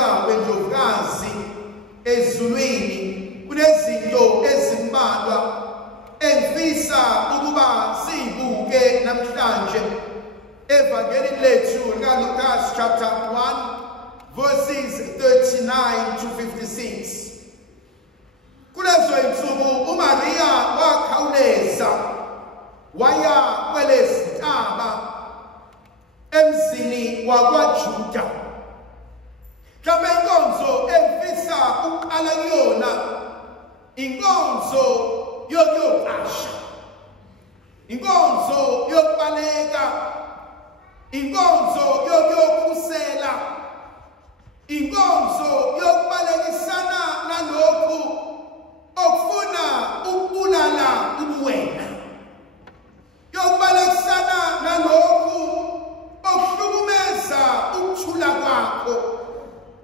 ukubaleka kwendlovukazi ezulwini kunezinto ezimbalwa engifisa ukuba siyibuke namhlanje evangelini lethu likaLukas chapter 1 verses 39 to 56. Kulezo insuku uMaria wakhawuleza waya kwelezintaba emzini wakwaJuda. Mhlawumbe inkonzo engifisa ukuqala kuyona inkonzo yokuqasha, inkonzo yokubaleka, inkonzo yokukhusela, inkonzo yokubalekisana nalokhu okufuna ukubulala ubuwena, yokubalekisana nalokhu okuhlukumeza ukuthula kwakho,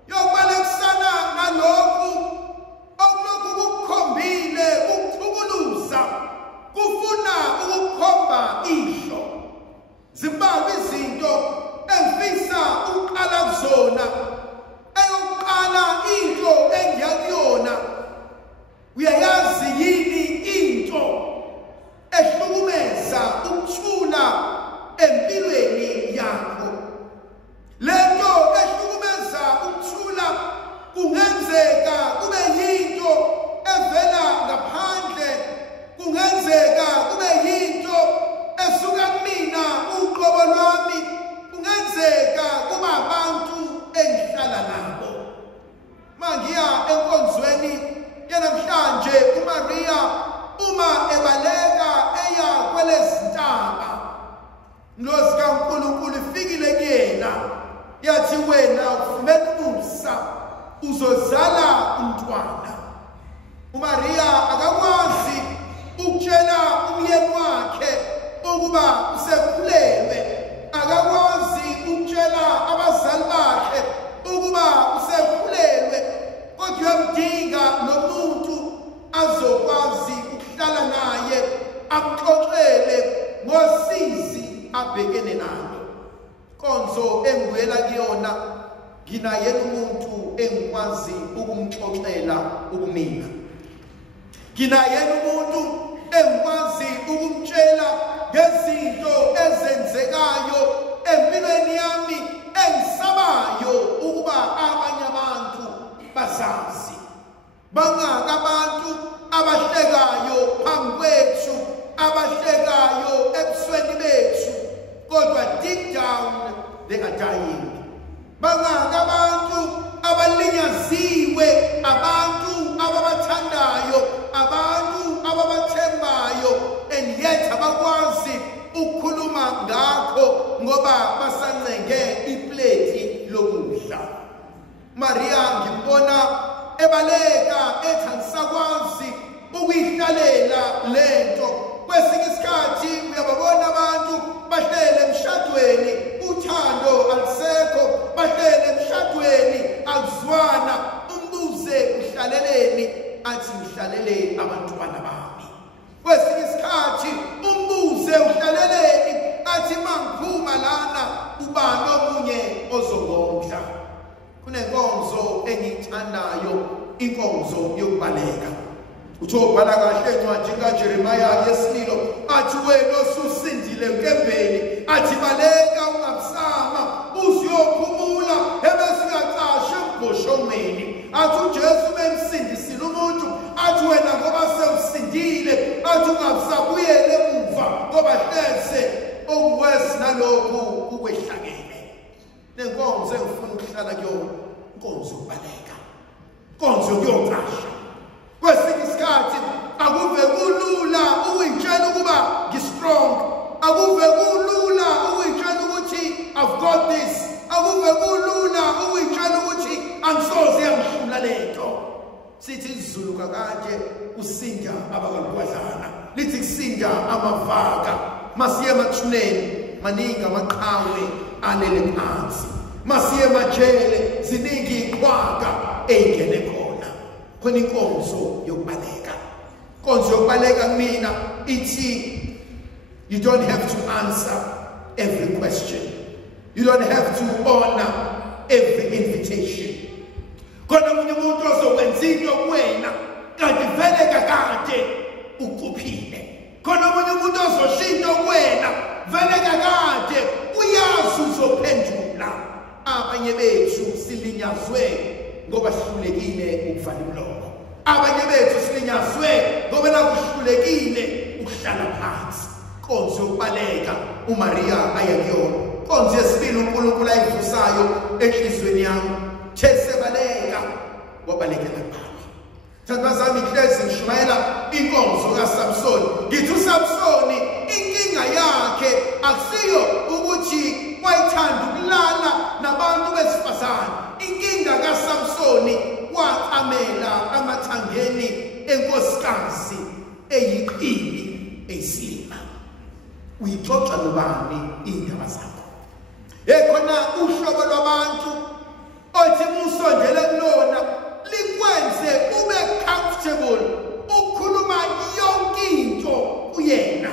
yokubalekisana nalokhu okulokhu kukukhombile ukuthukuluza kufuna ukukhomba ihlo. Zimbalwa izinto engifisa ukuqala kuzona. Eyokuqala into engiyakuyona, uyayazi yini into ehlukumeza ukuthula empilweni yakho? Lento ehlukumeza ukuthula kungenzeka kube yinto evela ngaphandle, kungenzeka kube yinto esuka kumina uqobo lwami, kungenzeka kuba abantu engihlala nabo. Mangiya enkonzweni yanamhlanje uMaria uma ebaleka eya kwelezintaba, Inkosi kaNkulunkulu ifikile kuyena yathi wena ufumene umusa uzozala umntwana. uMaria akakwazi ukutshela umyeni wakhe ukuba usekhulelwe, akakwazi ukutshela abazali bakhe ukuba usekhulelwe, kodwa uyamdinga nomuntu azokwazi ukuhlala naye akuxoxele ngosizi abhekene nalo. Konzo engibuyela kuyona, nginaye umuntu engikwazi ukumxoxela ukumina, nginaye umuntu engikwazi ukumtshela ngezinto ezenzekayo empilweni yami engisabayo ukuba abanye abantu bazazi. Bangaka abantu abahlekayo phambi kwethu, abahlekayo ebusweni bethu, kodwa deep down they are dying. Bangaka abantu abalinyaziwe, abantu ababathandayo, abantu ababathembayo, and yet abakwazi ukukhuluma ngakho ngoba basancenge iplate lokudla. Maria ngibona ebaleka ethi angisakwazi ukuyihlalela lento. Kwesinye isikhathi uyababona abantu bahlele emshadweni uthando alisekho, bahlele emshadweni akuzwana, umbuze uhlaleleni, athi ngihlalele abantwana bami. Kwesinye isikhathi umbuze uhlaleleni, athi mangiphuma lana ubani omunye ozongondla. Kunenkonzo engiyithandayo, inkonzo yokubaleka. Utho ubhala kahle encwadi kaJeremiya yesililo, athi wena osusindile enkembeni, athi baleka ungabusama uziyophumula ebese uyacasha emboshomeni. Athi uJesu memsindisile umuntu, athi wena ngoba sewusindile, athi ungabusabuyele emuva ngoba hleze okuwesi nalokhu ukwehlakele. Nenkonzo engifuna ukuhlala kuyona, inkonzo yokubaleka, inkonzo yokuyocasha. Kwesinye isikhathi akuve kulula ukuyitshela ukuba ngi-strong, akuve kulula ukuyitshela ukuthi I've got this, akuve kulula ukuyitshela ukuthi angisoze yangihlula lento. Sithi isiZulu kakanje usinda abakalukwadlana, lithi kusinda amavaka. Masiye emathuneni maningi amaqhawe alele phansi, masiye emajele ziningi ikhwaka ey'ngene khona. Khona inkonzo yokubaleka. Inkonzo yokubaleka mina ithi you don't have to answer every question, you don't have to honor every invitation. wenza into kuwena kanti vele kakade ukuphile. Khona omunye umuntu ozoshintsha kuwena vele kakade uyazi uzophendula. Abanye bethu silinyazwe ngoba sihlulekile ukuvala umlomo. Abanye bethu silinyazwe ngoba nakuhlulekile ukuhlala phansi. Konze ukubaleka uMaria ayekuyona. Konze yesibili uNkulunkulu ayivusayo enhlizweni yami. Thesebaleka wabalekela phansi. Thandazami ihlezi ngishumayela inkonzo kaSamsoni. Ngithi uSamsoni inkinga yakhe akusiyo ukuthi wayithanda ukulala nabantu besifazane. Inkinga kaSamsoni waqamela amathangeni enkosikazi eyiqili esilima. Uyixoxa nobani indaba zakho? Ekhona uhlobo lwabantu othi musondele kulona likwenze ube comfortable ukukhuluma yonke into kuyena.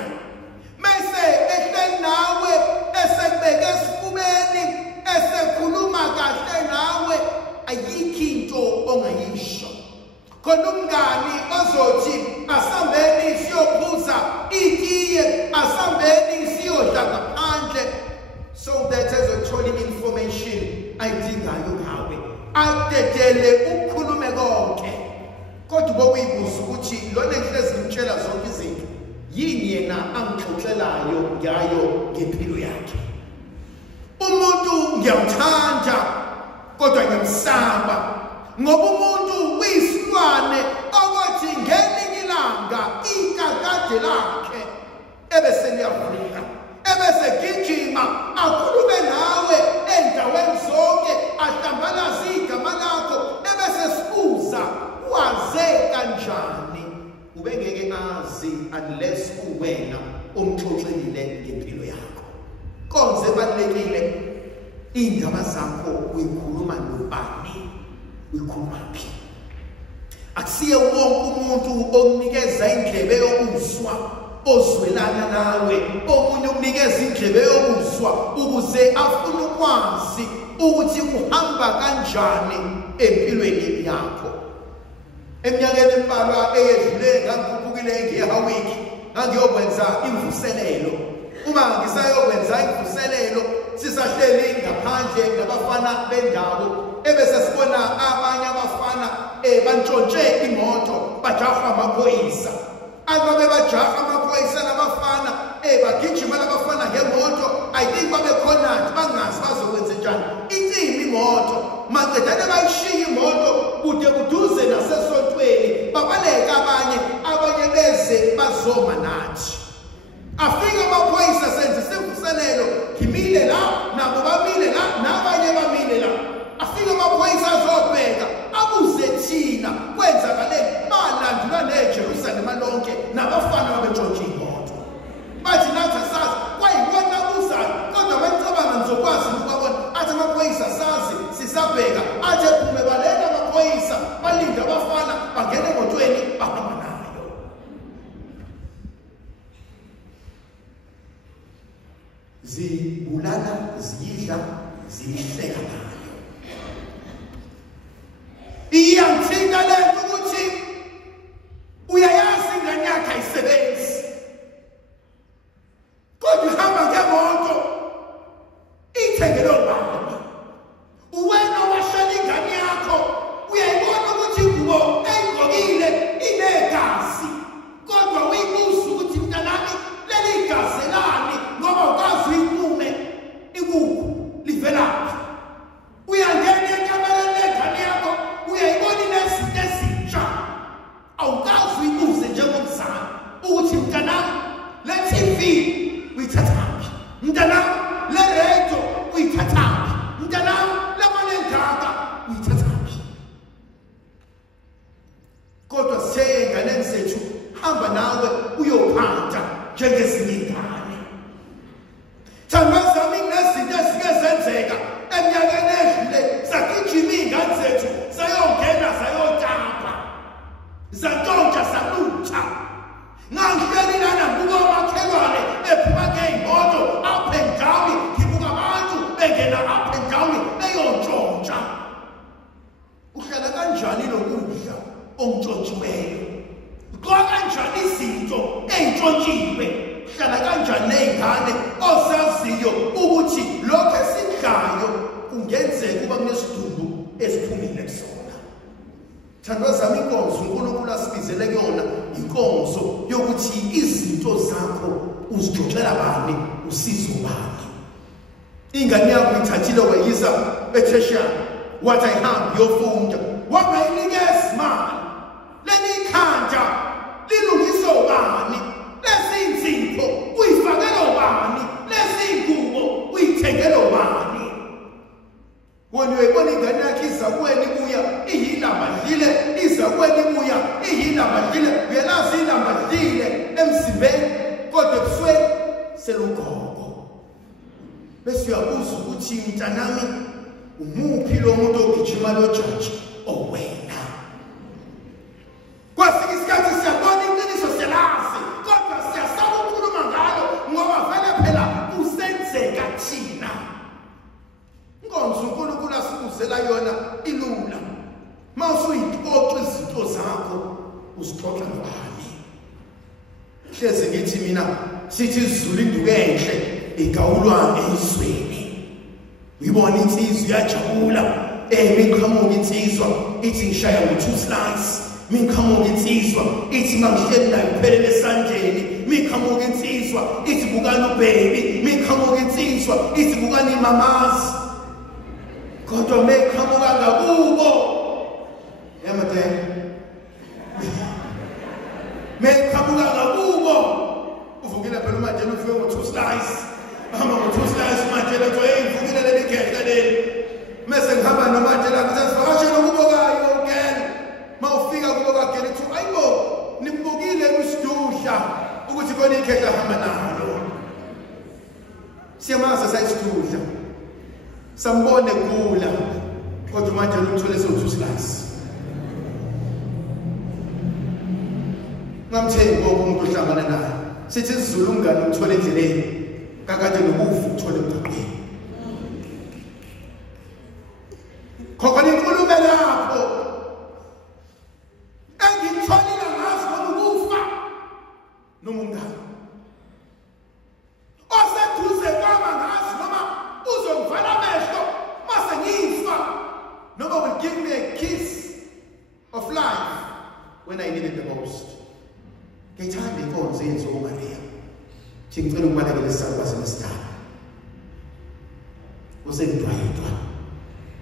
Mase ehleli nawe esekubeka esifubeni esekhuluma kahle nawe ayikho into ongayisho. Khona umngani ozothi asambeni siyophuza itiye, asambeni siyodla ngaphandle, so that ezothola information ayidingayo ngawe adedele ukukhulume konke. Kodwa bokuyibuza ukuthi lona enhlezi ngimtshela zonke izinto yini yena angixoxelayo ngayo ngempilo yakhe. Umuntu ngiyamthanda kodwa ngiyamsaba ngoba umuntu uyisilwane okothi ngelinye ilanga ikakade lakhe ebese liyavuka ebese gijima akhulume nawe endaweni zonke ahlambalaze igama lakho ebese sibuza waze kanjani. Ubengeke azi unless uwena umxoxelile ngempilo yakho. Konze balekile indaba zakho uyikhuluma nobani, uyikhuluma phi? Akusiye wonke umuntu okunikeza indlebe yokuzwa ozwelana nawe, omunye ukunikeza indlebe yokuzwa ukuze afune ukwazi ukuthi kuhamba kanjani empilweni yakho. Eminyakeni embalwa eyedlule ngakhuphukile ngeHawiki ngangiyokwenza imvuselelo. Uma ngisayokwenza imvuselelo sisahleli ngaphandle nabafana bendawo ebese sibona abanye abafana bantshontshe imoto bajaha amaphoyisa. Ababe bajaha amaphoyisa nabafana bagijima labafana ngemoto. I think babekhona bangazi bazokwenza njani. Icima imoto maqedane bayishiya imoto kude kuduze nasesontweni babaleka abanye beze bazoma nathi. Afika amaphoyisa senze simvuselelo ngimile la nabo bamile la nabanye bamile la. Afika amaphoyisa azobheka abuze thina kwenzakaleni balandula neJerusalem lonke nabafana babetshontshe imoto. Bathi nathi sazi kwayibona kuzayo kodwa bacabanga ngizokwazi ukubona athi amaphoyisa sazi sisabheka athi kuphume baleka amaphoyisa balinda abafana bangene emotweni bahamba nayo. Zibulala ziyidla ziyihleka nayo. Iyamthinta lento ukuthi uyayazi ingane yakhe ayisebenzi kodwa ihamba ngemoto ithengele ubaba. Uwena washela ingane yakho uyayibona ukuthi ingubo eyigqokile inegazi kodwa uyibuza ukuthi mntanami leli gazi lani ngoba ukwazi ikuphi livelaphi. ongcotshiweyo. Kwa kanjani izinto ey'ntshontshiwe, hlala kanjani ney'ngane ozaziyo ukuthi lokho esikudlayo kungenzeka uba kunesidumbu esiphumile kusona. Thandwa zami, inkonzo uNkulunkulu asibizele kuyona inkonzo yokuthi izinto zakho uzixoxela bani, usizo bani. Ingane yakho ithathile wayisa eTheshiyari, wathi ayihambe yofunda, wangayinikeza imali. Leli khanja lilungiswa ubani? Lezi nzipho uyifakela ubani? Lezi ngubo uyithengela ubani? Wena uyayibona ingane yakho iza kuwena ibuya iyilambadlile, iza kuwena ibuya iyilambadlile, uyalazi ilambadlile emzimbeni kodwa ebusweni selugogo. Bese uyabuza ukuthi mntanami, umuphi lo muntu ogijima lo jaji owena? Kwafika isikhathi siyabona iqiniso siyalazi, kodwa siyasaba ukukhuluma ngalo ngoba vele phela usenzeka thina. Inkonzo uNkulunkulu asibuzela yona ilula. Mawusuyixoxa izinto zakho, uzixoxa nobani? Hleze ngithi mina sithi izulu induku enhle igawulwa ezweni. Uyibona insizwa iyajabula, miqhamuka insizwa ithi ngishaya ngo-2 slice. Miqhamuka insizwa ithi mangihleli nayo kuphelele esandleni. Miqhamuka insizwa ithi bukani ubaby. Miqhamuka insizwa ithi bukani imamazi. Kodwa meqhamuka ngakubo, yamadeni, meqhamuka ngakubo, uvukile phela uMajele ufike ngo-2 slice. Hamba ngo-2 slice uMajele ethi hey, ngivukile leli gehla leli. Mese ngihamba noMajele athi sivakashele kubo kayo again. Mawufika kubo kagele ethi ayibo, nimbukile uSidudla ukuthi khona ikhehla hamba nalo. Siyamaza sayisidudla, sambone kula, kodwa uMajele umthole so-2 slice. Ngamthembi wonke umuntu ohlangana naye. Sithi isizulu umngane umthole endleleni, kakade nokufa uthole emgaqweni. Khona inkulumo lapho engitholile ngazi noma ukufa noma umngane. Oseduze kwami ngazi noma uzongivala amehlo mase ngifa, noma will give me a kiss of life when I needed the most. Ngithanda inkonzo yenziwa uMaria. Ngicela ukubalekela isizathu seMstari. Usengidwayedwa,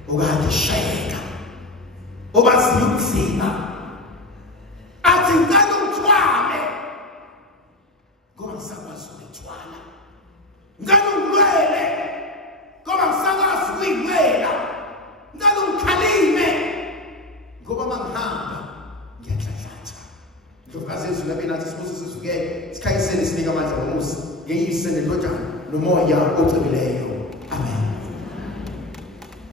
okade shayeka, obaziyo ukufika. Athi ngicela ungithwale, ngoba ngisakwazi ukuyithwala. Ngicela ungilwele, ngoba ngisakwazi ukuyilwela. Ngicela ungikhalime, ngoba mangihamba ngiyahlanhlatha. Ndlovukazi yezulu labeni athi sibuze sizuke sikhanyisele sinike amandla ngomusa ngeyise nendodana nomoya ocebileyo.